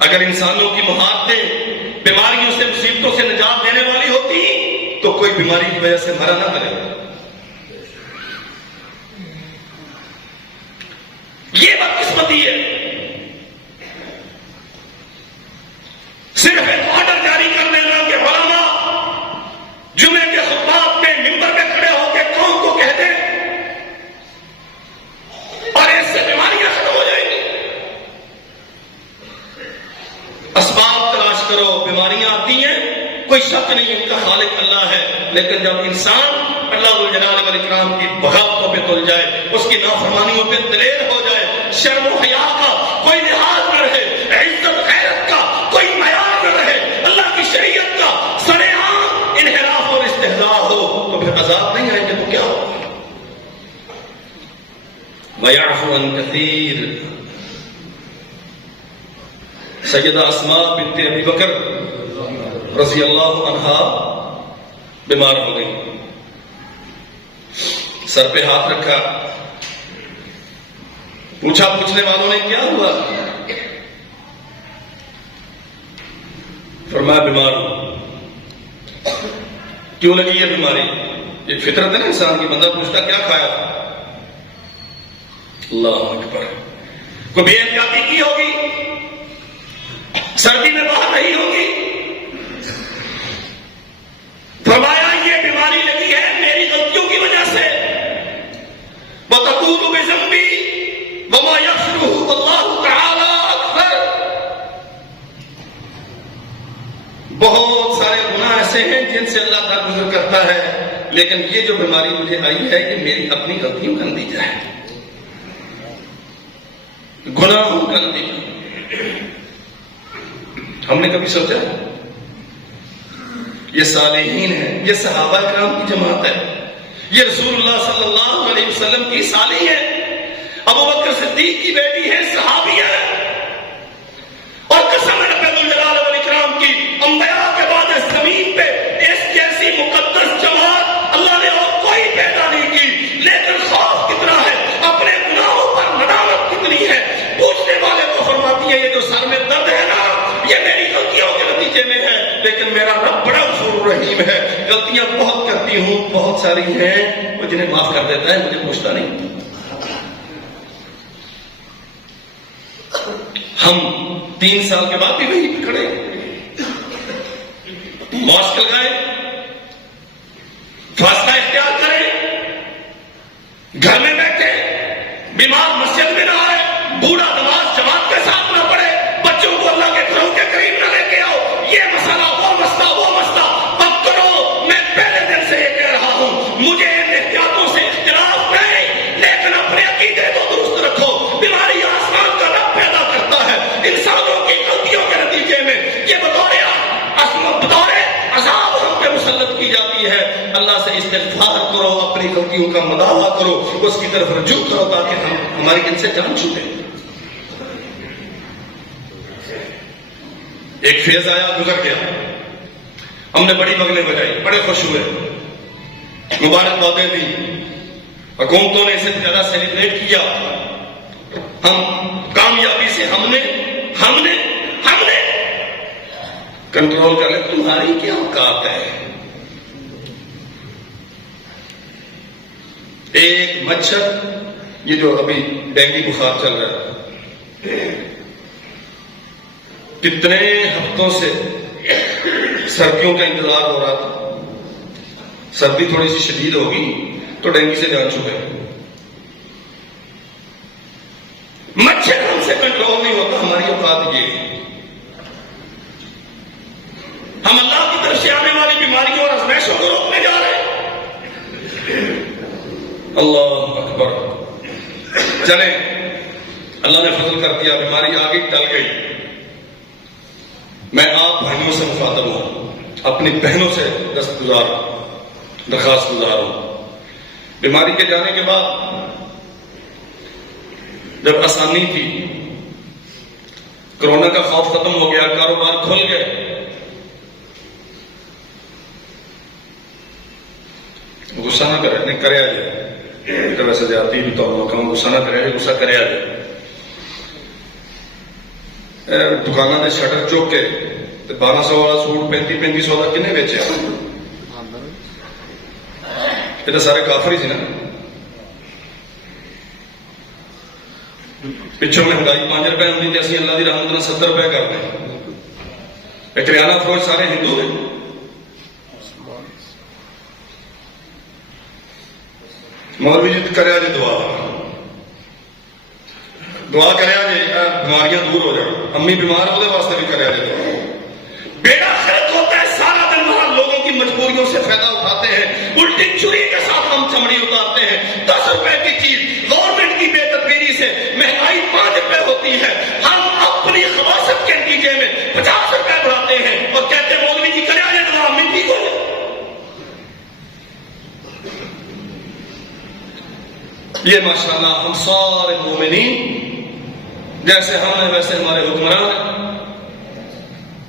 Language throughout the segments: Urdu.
اگر انسانوں کی مہارتیں بیماریوں سے مصیبتوں سے نجات دینے والی ہوتی تو کوئی بیماری کی وجہ سے مرا نہ کرے. یہ بدقسمتی ہے. صرف ایک آرڈر جاری کر دینا کہ علماء جمعے کے خطبات پہ ممبر پہ کھڑے ہو کے قوم کو کہہ دیں اور اس سے بیماریاں ختم ہو جائیں گی. اسباب تلاش کرو، بیماریاں آتی ہیں، کوئی شک نہیں ان کا خالق اللہ ہے، لیکن جب انسان اللہ ذوالجلال والاکرام کی بغاوتوں پہ تل جائے، اس کی نافرمانیوں پہ دلیر ہو جائے، شرم و حیا کا کوئی لحاظ نہ رہے، عزت غیرت کا کوئی معیار نہ رہے، اللہ کی شریعت کا سرے عام انحراف اور استہزاء ہو، تو پھر عذاب نہیں آئیں گے تو کیا ہو؟ وَيَعْفُو عَنْ كَثِيرٍ. سیدہ اسماء بنت ابی بکر رضی اللہ عنہا بیمار ہو گئی، سر پہ ہاتھ رکھا، پوچھا پوچھنے والوں نے کیا ہوا؟ فرمایا بیمار ہوں. کیوں لگی یہ بیماری؟ ایک فطرت ہے نا انسان کی، بندہ پوچھتا کیا کھایا تھا؟ اللہ اکبر. کوئی بے احتیاطی کی ہوگی، سردی میں باہر نہیں ہوگی. فرمایا یہ بیماری لگی ہے میری غلطیوں کی وجہ سے. وَتَقُولُ بِذَنبِي وَمَا يَغْفِرُهُ اللَّهُ تَعَالَى أَكْثَرُ. بہت سارے گناہ ایسے ہیں جن سے اللہ درگزر کرتا ہے، لیکن یہ جو بیماری مجھے آئی ہے یہ میری اپنی غلطیوں کا نتیجہ ہے، گناہوں کا نتیجہ. ہم نے کبھی سوچا یہ صالحین ہیں، یہ صحابہ کرام کی جماعت ہے، یہ رسول اللہ صلی اللہ علیہ وسلم کی صالح ہے، ابو بکر صدیق کی بیٹی ہے، صحابی ہے، اور قسم ہے رب الجلال والاکرام کی انبیاء کے بعد اس زمین پہ اس جیسی مقدس جماعت اللہ نے اور کوئی پیدا نہیں کی. لیکن خوف کتنا ہے، اپنے گناہوں پر ندامت کتنی ہے. پوچھنے والے کو فرماتی ہے یہ جو سر میں درد ہے نا یہ میری غلطیوں کے نتیجے میں ہے، لیکن میرا رب بڑا غفور رحیم ہے، غلطیاں بہت کرتی ہوں، بہت ساری ہیں، وہ جنہیں معاف کر دیتا ہے، مجھے پوچھتا نہیں. ہم 3 سال کے بعد بھی وہیں پہ کھڑے، ماسک لگائے، فاصلہ اختیار کریں، گھر میں بیٹھے، بیمار مسجد میں نہ آئے، بوڑھا نماز جماعت کے ساتھ نہ پڑھے، بچوں کو اللہ کے گھروں کے قریب نہ لے کے آؤ، یہ مسئلہ وہ مسئلہ اب کرو. میں پہلے دن سے یہ کہہ رہا ہوں، مجھے ان احتیاطوں سے اختلاف نہیں، لیکن اپنے عقیدے کو درست رکھو. بیماری آسمان کا رب پیدا کرتا ہے، انسانوں کی غلطیوں کے نتیجے میں یہ بطور عذاب ہم پہ مسلط کی جاتی ہے. اللہ سے استغفار کرو، اپنی غلطیوں کا مداوع کرو، اس کی طرف رجوع کرو تاکہ ہماری ان سے جان چھوٹے. ایک فیض آیا، گزر گیا، ہم نے بڑی بگلیں بجائی، بڑے خوش ہوئے، مبارکبادیں دی، حکومتوں نے اسے زیادہ سیلیبریٹ کیا. ہم کامیابی سے ہم نے کنٹرول کر لیں. تمہاری کیا اوقات ہے؟ ایک مچھر، یہ جو ابھی ڈینگی بخار چل رہا ہے، کتنے ہفتوں سے سردیوں کا انتظار ہو رہا تھا، سردی تھوڑی سی شدید ہوگی تو ڈینگی سے جان چکے. مچھر ہم سے کنٹرول نہیں ہوتا. ہماری اوقات یہ ہے، ہم اللہ کی طرف سے آنے والی بیماریوں اور ازمائشوں کو روکنے جا رہے ہیں. اللہ اکبر. چلیں، اللہ نے فضل کر دیا، بیماری آ گئی، ٹل گئی. میں آپ بھائیوں سے مخاطب ہوں، اپنی بہنوں سے درخواست گزار ہوں. بیماری کے جانے کے بعد جب آسانی تھی، کورونا کا خوف ختم ہو گیا، کاروبار کھل گئے، غصہ نہ کرے، نہیں کرے آ جائے، ویسے جاتی بھی تو غصہ نہ کرے، غصہ کرے آ جائے. دکانوں کے شٹر چک کے 1200 والا سوٹ 3500 کا کنے بیچے؟ یہ تو سارے کافر ہی سی نا. پچھوں مہنگائی 5 روپے ہوتی تھی، اسی اللہ کی رحمت نے 70 روپے کرتے ہیں. کریانہ فروش سارے ہندو ہیں. مولوی جی کریا جی دعا کریا جی بیماریاں دور ہو جائیں. امی بیمار وہ واسطے بھی کریا جی دعا. بیٹا خرچ ہوتا ہے سارا دن وہاں لوگوں کی مجبوریوں سے فائدہ اٹھاتے ہیں. الٹی چھری کے ساتھ ہم چمڑی اتارتے ہیں. 10 روپے کی چیز گورنمنٹ کی بے تدبیری سے مہنگائی 5 روپے ہوتی ہے، ہم اپنی خباثت کے نتیجے میں 50 روپے بڑھاتے ہیں اور کہتے ہیں مولوی جی کریا جی دعا میں ٹھیک ہو جائے. یہ ماشاءاللہ ہم سارے مومنین جیسے ہم ہیں ویسے ہمارے حکمران ہیں.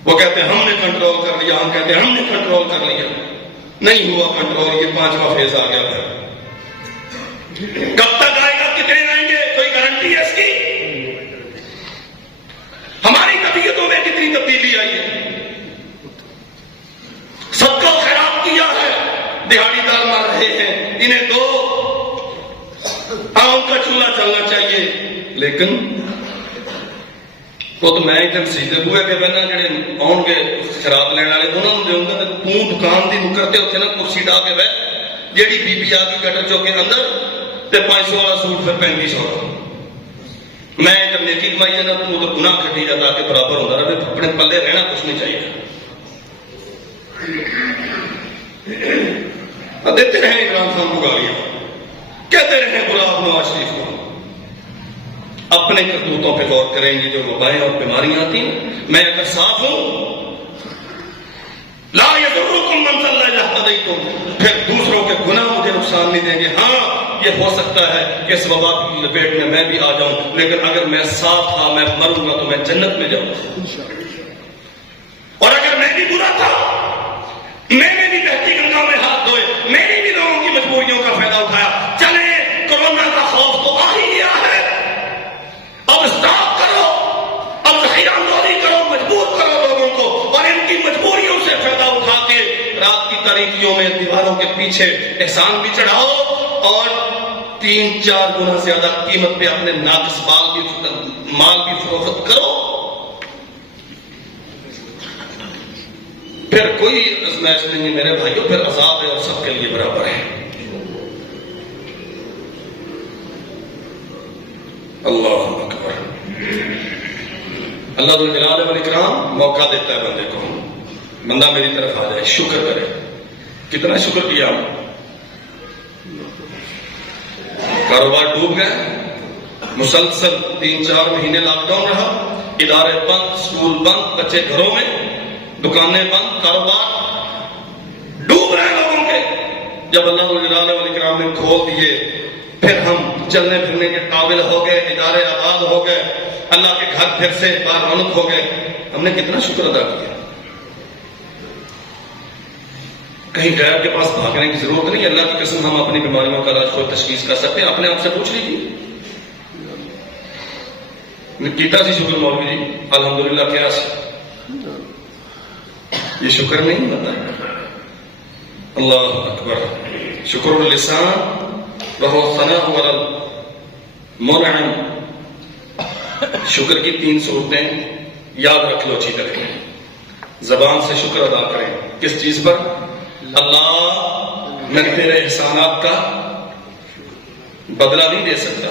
وہ کہتے ہیں ہم نے کنٹرول کر لیا، ہم کہتے ہیں ہم نے کنٹرول کر لیا. نہیں ہوا کنٹرول. یہ 5واں فیز آ گیا تھا. کب تک آئے گا؟ کتنے آئیں گے؟ کوئی گارنٹی ہے اس کی؟ ہماری طبیعتوں میں کتنی تبدیلی آئی ہے. سب کو خیرات کیا ہے، دہاڑی دار مر رہے ہیں، انہیں دو آم کا چولہا چلنا چاہیے. لیکن وہ تو میں ادھر سیدھے ہوئے کہ بہنا جڑے آؤ گے شراب لینے والے انہوں نے دوں گا. تو دکان کی نکر تے اتنے نا کرسی ڈا کے بہ جیڑی بی بی آ گئی کٹر چوک کے اندر تے 500 والا سوٹ پھر 3500 کا. میں ادھر نیکی کمائی ہے نا تو ادھر گناہ کٹی جا تاکہ برابر ہوتا رہے. اپنے پلے رہنا کچھ نہیں چاہیے. دیتے رہے عمران خان کو گالیاں، کہتے رہے غلام نواز شریف کو. اپنے کرتوتوں پہ غور کریں گے. جو وبائیں اور بیماریاں آتی ہیں، میں اگر صاف ہوں لا یضرکم من ضل اذا اهتدیتم، پھر دوسروں کے گناہ مجھے نقصان نہیں دیں گے. ہاں یہ ہو سکتا ہے کہ اس وبا کی لپیٹ میں میں بھی آ جاؤں، لیکن اگر میں صاف تھا میں مروں گا تو میں جنت میں جاؤں. اور اگر میں بھی برا تھا، میں نے بھی بہتی گنگا میں ہاتھ دھوئے، میں نے بھی لوگوں کی مجبوریوں کا فائدہ اٹھایا. چلے کورونا کا خوف تو آ ہی گیا ہے، اب اسٹاپ کرو، اب ذخیرہ اندوزی کرو، مجبور کرو لوگوں کو، اور ان کی مجبوریوں سے فائدہ اٹھا کے رات کی تاریکیوں میں دیواروں کے پیچھے احسان بھی چڑھاؤ اور 3-4 گنا زیادہ قیمت پہ اپنے ناقص مال بھی فروخت کرو. پھر کوئی ازمائش نہیں میرے بھائیوں، پھر عذاب ہے اور سب کے لیے برابر ہے. اللہ اکبر. اللہ ذو الجلال والاکرام موقع دیتا ہے بندے کو، بندہ میری طرف آ جائے، شکر کرے. کتنا شکر کیا. کاروبار ڈوب گئے، مسلسل 3-4 مہینے لاک ڈاؤن رہا، ادارے بند، اسکول بند، بچے گھروں میں، دکانیں بند، کاروبار ڈوب رہے لوگوں کے. جب اللہ ذو الجلال والاکرام نے کھول دیے، پھر ہم چلنے پھرنے کے قابل ہو گئے، ادارے آباد ہو گئے، اللہ کے گھر پھر سے بارونق ہو گئے. ہم نے کتنا شکر ادا کیا. کہیں غیر کے پاس بھاگنے کی ضرورت نہیں. اللہ کی قسم ہم اپنی بیماریوں کا علاج خود تشخیص کر سکتے ہیں. اپنے آپ سے پوچھ لیجیے کیتا سی شکر مولوی جی الحمدللہ کیا سی. یہ شکر نہیں بتا. اللہ اکبر. شکر اللسان وهو الثناء على المنعم. شکر کی 3 صورتیں یاد رکھ لو اچھی طرح. زبان سے شکر ادا کریں. کس چیز پر؟ اللہ میں تیرے احسانات کا بدلہ نہیں دے سکتا.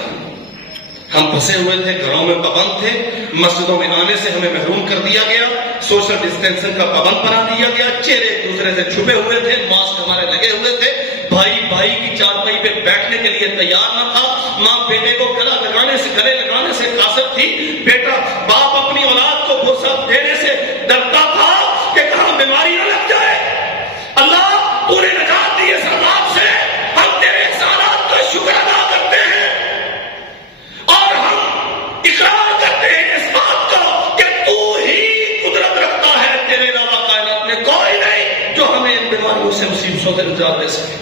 ہم پھنسے ہوئے تھے، گھروں میں پابند تھے، مسجدوں میں آنے سے ہمیں محروم کر دیا گیا، سوشل ڈسٹینسنگ کا پابند بنا دیا گیا، چہرے ایک دوسرے سے چھپے ہوئے تھے، ماسک ہمارے لگے ہوئے تھے، بھائی بھائی کی چارپائی پہ بیٹھنے کے لیے تیار نہ تھا، ماں بیٹے کو گلے لگانے سے قاصر تھی، بیٹا باپ اپنی اولاد کو بوسہ دینے سے ڈرتا تھا کہ کہاں بیماری نہ لگ جائے. اللہ تو نے نجات دی اس عذاب سے. ہم تیرے احسانات کا شکر ادا کرتے ہیں اور ہم اقرار کرتے ہیں اس بات کا کہ تو ہی قدرت رکھتا ہے، تیرے علاوہ کائنات میں کوئی نہیں جو ہمیں ان بیماریوں سے مصیبتوں سے نجات دے سکے.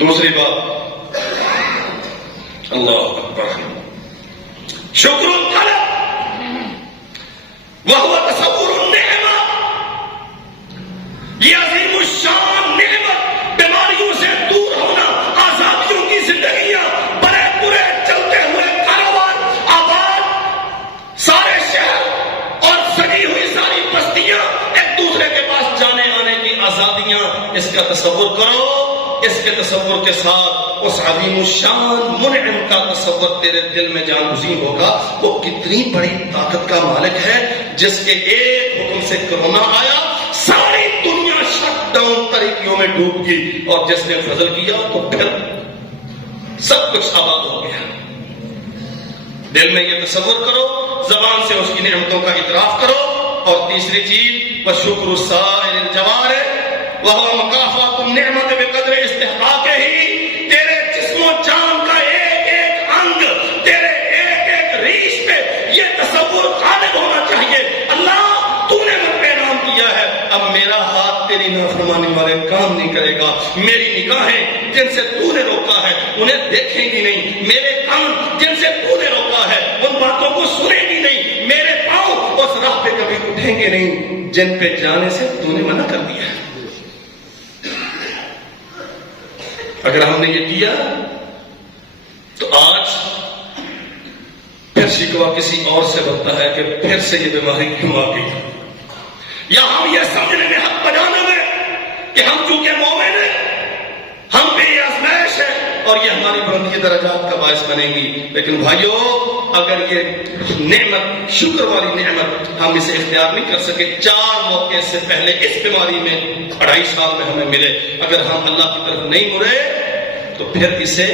دوسری بات اللہ اکبر، شکر القلب. وہو تصور النعمہ، یہ عظیم الشان نعمت، بیماریوں سے دور ہونا، آزادیوں کی زندگیاں، بڑے برے چلتے ہوئے کاروبار، آباد سارے شہر اور سجی ہوئی ساری بستیاں، ایک دوسرے کے پاس جانے آنے کی آزادیاں، اس کا تصور کرو۔ اس کے تصور کے ساتھ اس عظیم الشان منعم کا تصور تیرے دل میں جانگزین ہوگا، وہ کتنی بڑی طاقت کا مالک ہے، جس کے ایک حکم سے کرونا آیا، ساری دنیا شٹ ڈاؤن طریقوں میں ڈوب گئی، اور جس نے فضل کیا تو پھر سب کچھ آباد ہو گیا۔ دل میں یہ تصور کرو، زبان سے اس کی نعمتوں کا اعتراف کرو، اور تیسری چیز وشکر السائر الجوارح وہو مکافات النعمت بقدر استحقاق ہی، تیرے جسم و جان کا ایک ایک انگ، تیرے ایک ایک ریش پہ یہ تصور غالب ہونا چاہیے، اللہ تو نے مجھ پہ انعام کیا ہے، اب میرا ہاتھ تیری نافرمانی والے کام نہیں کرے گا، میری نگاہیں جن سے تو نے روکا ہے انہیں دیکھیں گی نہیں، میرے کان جن سے تو نے روکا ہے ان باتوں کو سنیں گی نہیں، میرے پاؤں اس راہ پہ کبھی اٹھیں گے نہیں جن پہ جانے سے تو نے منع کر دیا ہے۔ اگر ہم نے یہ کیا تو آج پھر شکوہ کسی اور سے بنتا ہے کہ پھر سے یہ بیماری کیوں آ گئی، یا ہم یہ سمجھنے میں حق بجانے میں کہ ہم چونکہ مومن ہیں ہم پہ یہ آزمائش ہے اور یہ ہماری بلندی درجات کا باعث بنے گی، لیکن بھائیو اگر یہ نعمت، شکر والی نعمت ہم اسے اختیار نہیں کر سکے، 4 موقع سے پہلے اس بیماری میں 2.5 سال میں ہمیں ملے، اگر ہم اللہ کی طرف نہیں مڑے تو پھر اسے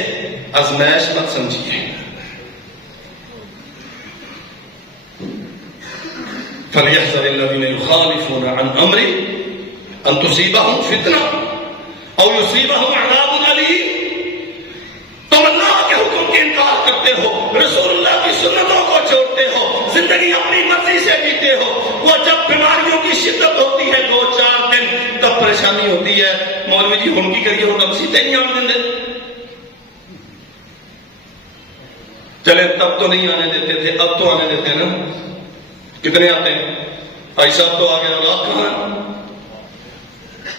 آزمائش مت سمجھیے۔ فَلْيَحْذَرِ الَّذِينَ يُخَالِفُونَ عَنْ أَمْرِهِ أَن تُصِيبَهُمْ فِتْنَةٌ أَوْ يُصِيبَهُمْ عَذَابٌ أَلِيمٌ۔ تم اللہ کے حکم کی انکار کرتے ہو، رسول اللہ کی سنتوں کو چھوڑتے ہو، زندگی اپنی مرضی سے جیتے ہو، وہ جب بیماریوں کی شدت ہوتی ہے 2-4 دن تب پریشانی ہوتی ہے، مولوی جی ہنکی کریے ہو تب سیتے نہیں آنے دیں، چلے تب تو نہیں آنے دیتے تھے اب تو آنے دیتے ہیں نا، کتنے آتے ہیں؟ بھائی صاحب تو آگے اولاد کہاں ہے؟